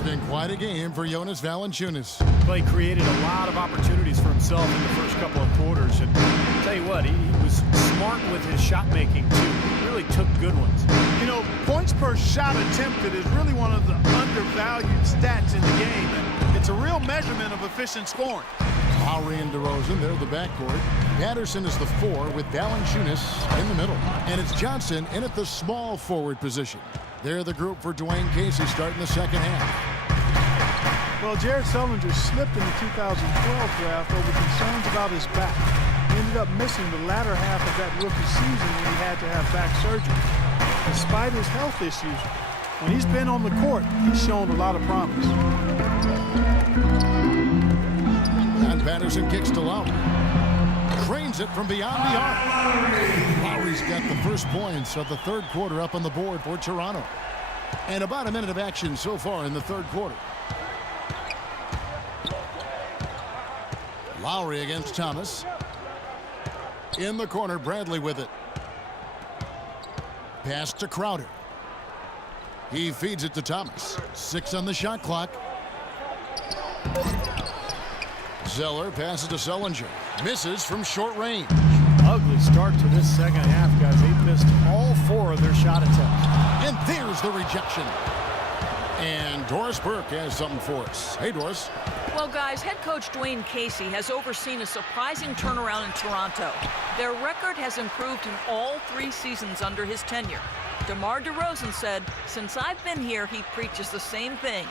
It's been quite a game for Jonas Valanciunas. Clay created a lot of opportunities for himself in the first couple of quarters. And I'll tell you what, he was smart with his shot making too. He really took good ones. You know, points per shot attempted is really one of the undervalued stats in the game. And it's a real measurement of efficient scoring. Lowry and DeRozan, they're the backcourt. Patterson is the 4 with Valanciunas in the middle. And it's Johnson in at the small forward position. They're the group for Dwayne Casey starting the second half. Well, Jared Sullinger slipped in the 2012 draft over concerns about his back. He ended up missing the latter half of that rookie season when he had to have back surgery. Despite his health issues, when he's been on the court, he's shown a lot of promise. And Patterson kicks to Lowry. Cranes it from beyond the arc. Lowry's got the first points of the third quarter up on the board for Toronto. And about a minute of action so far in the third quarter. Lowry against Thomas. In the corner, Bradley with it. Pass to Crowder. He feeds it to Thomas. 6 on the shot clock. Zeller passes to Sullinger. Misses from short range. Ugly start to this second half, guys. They've missed all 4 of their shot attempts. And there's the rejection. And Doris Burke has something for us. Hey, Doris. Well, guys, head coach Dwayne Casey has overseen a surprising turnaround in Toronto. Their record has improved in all 3 seasons under his tenure. DeMar DeRozan said, "Since I've been here, he preaches the same thing.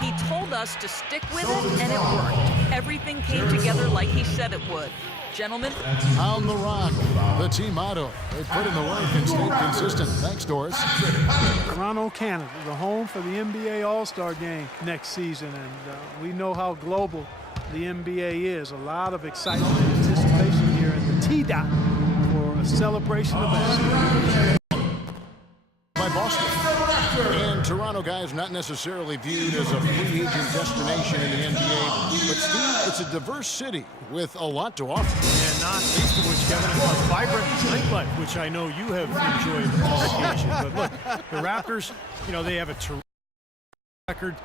He told us to stick with it, and it worked. Everything came together like he said it would." Gentlemen. On the rock, the team motto. They put in the work and stayed consistent. Thanks, Doris. Toronto, Canada, the home for the NBA All-Star Game next season. And we know how global the NBA is. A lot of excitement and anticipation here in the T-Dot for a celebration event. By Boston. And Toronto, guys, not necessarily viewed as a free agent destination in the NBA, but still, it's a diverse city with a lot to offer. And not least of which, Kevin, is a vibrant nightlife, which I know you have enjoyed on occasion. But look, the Raptors, you know, they have a terrific record,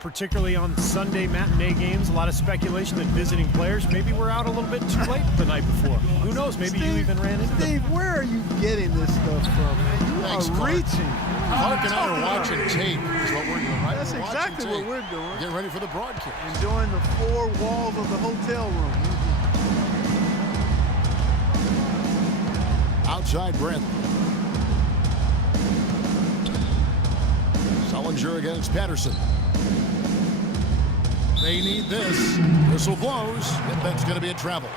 particularly on Sunday matinee games. A lot of speculation that visiting players maybe were out a little bit too late the night before. Who knows? Maybe you even ran into them. Steve, where are you getting this stuff from, man? You Thanks, are Clark. reaching. Clark and I are watching tape is what we're doing, right? That's We're exactly watching what tape. we're doing. Getting ready for the broadcast. Enjoying the 4 walls of the hotel room. Outside Bradley. Sullinger against Patterson. They need this. Whistle blows. And that's going to be a travel.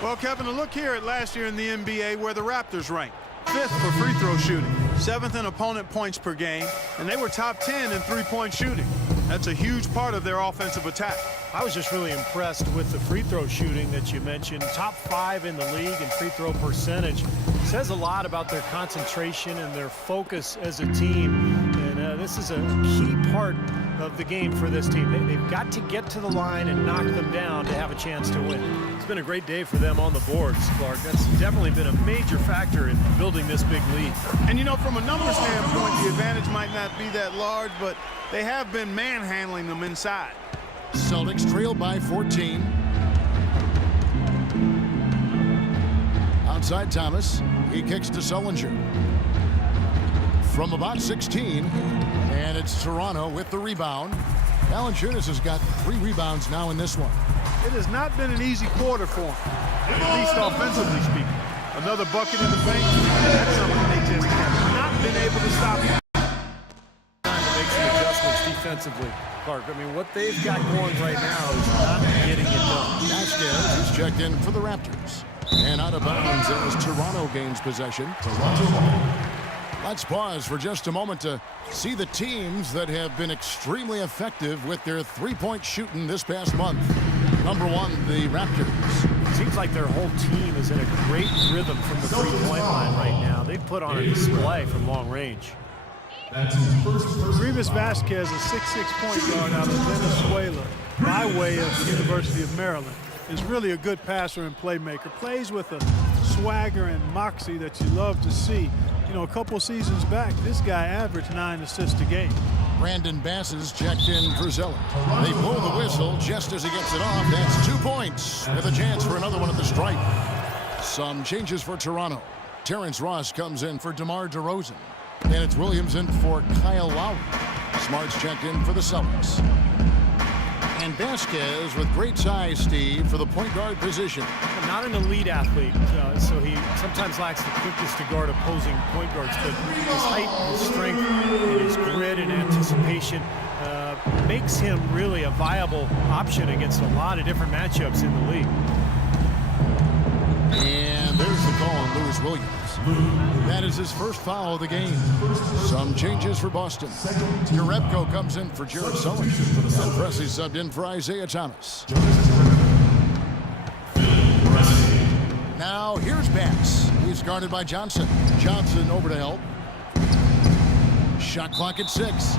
Well, Kevin, a look here at last year in the NBA where the Raptors ranked. 5th for free throw shooting, 7th in opponent points per game, and they were top 10 in three-point shooting. That's a huge part of their offensive attack. I was just really impressed with the free throw shooting that you mentioned. Top 5 in the league in free throw percentage. Says a lot about their concentration and their focus as a team. And this is a key part of the game for this team. They've got to get to the line and knock them down to have a chance to win. It's been a great day for them on the boards, Clark. That's definitely been a major factor in building this big lead. And, you know, from a numbers standpoint, the advantage might not be that large, but they have been manhandling them inside. Celtics trail by 14. Outside Thomas. He kicks to Sullinger. From about 16. And it's Toronto with the rebound. Valanciunas has got 3 rebounds now in this one. It has not been an easy quarter for them, at least offensively speaking. Another bucket in the paint. That's something they just have not been able to stop. Time to make some adjustments defensively, Clark. I mean, what they've got going right now is not getting it done. Vasquez is checked in for the Raptors. And out of bounds as Toronto gains possession. Let's pause for just a moment to see the teams that have been extremely effective with their three-point shooting this past month. Number 1, the Raptors. It seems like their whole team is in a great rhythm from the three-point line right now. They've put on a display from long range. Rivas Vasquez, a 6'6" point guard out of Venezuela, by way of the University of Maryland, is really a good passer and playmaker. Plays with a swagger and moxie that you love to see. You know, a couple seasons back, this guy averaged 9 assists a game. Brandon Bass is checked in for Zeller. They blow the whistle just as he gets it off. That's 2 points with a chance for another one at the stripe. Some changes for Toronto. Terrence Ross comes in for DeMar DeRozan. And it's Williams in for Kyle Lowry. Smart's checked in for the Celtics. And Vasquez with great size, Steve, for the point guard position. Not an elite athlete, so he sometimes lacks the quickness to guard opposing point guards, but his height, his strength, and his grit and anticipation makes him really a viable option against a lot of different matchups in the league. And there's the call on Lewis Williams. That is his first foul of the game. Some changes for Boston. Jerebko comes in for Jared Sullivan. And Presley subbed in for Isaiah Thomas. Now here's Bass. He's guarded by Johnson. Johnson over to help. Shot clock at 6.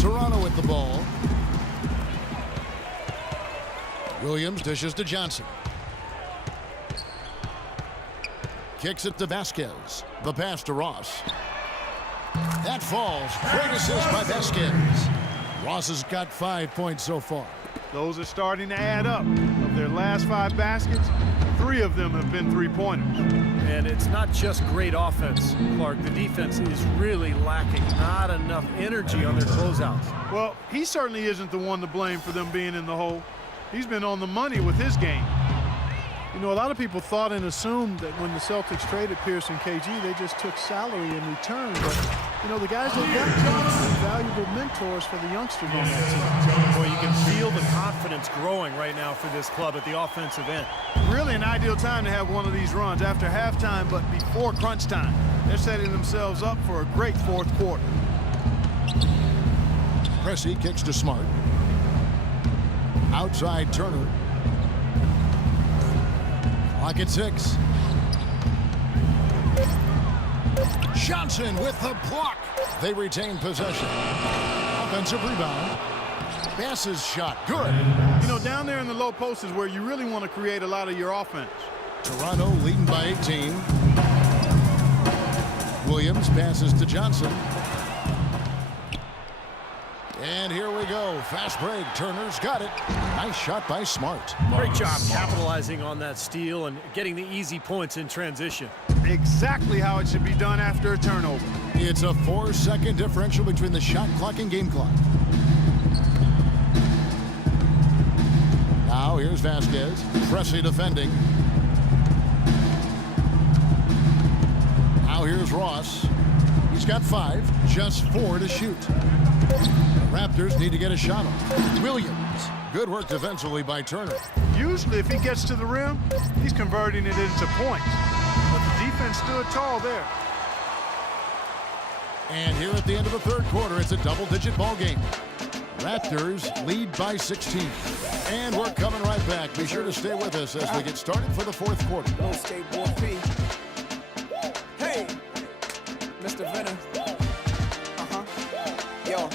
Toronto with the ball. Williams dishes to Johnson. Kicks it to Vasquez. The pass to Ross. That falls. Great assist by Vasquez. Ross has got 5 points so far. Those are starting to add up. Of their last 5 baskets, 3 of them have been three-pointers. And it's not just great offense, Clark. The defense is really lacking. Not enough energy on their closeouts. Well, he certainly isn't the one to blame for them being in the hole. He's been on the money with his game. You know, a lot of people thought and assumed that when the Celtics traded Pierce and KG, they just took salary in return. But, you know, the guys they got are valuable mentors for the youngsters on that team. Boy, you can feel the confidence growing right now for this club at the offensive end. Really an ideal time to have one of these runs after halftime, but before crunch time. They're setting themselves up for a great fourth quarter. Pressey kicks to Smart. Outside Turner. Clock at 6. Johnson with the block. They retain possession. Offensive rebound. Bass's shot. Good. You know, down there in the low post is where you really want to create a lot of your offense. Toronto leading by 18. Williams passes to Johnson. And here we go. Fast break. Turner's got it. Nice shot by Smart. Great job capitalizing on that steal and getting the easy points in transition. Exactly how it should be done after a turnover. It's a 4-second differential between the shot clock and game clock. Now here's Vasquez. Pressey defending. Now here's Ross. He's got 5, just 4 to shoot. The Raptors need to get a shot off. Williams. Good work defensively by Turner. Usually if he gets to the rim, he's converting it into points. But the defense stood tall there. And here at the end of the third quarter, it's a double-digit ball game. Raptors lead by 16. And we're coming right back. Be sure to stay with us as we get started for the fourth quarter. No skateboard fee. Hey, Mr. Venner. Yo.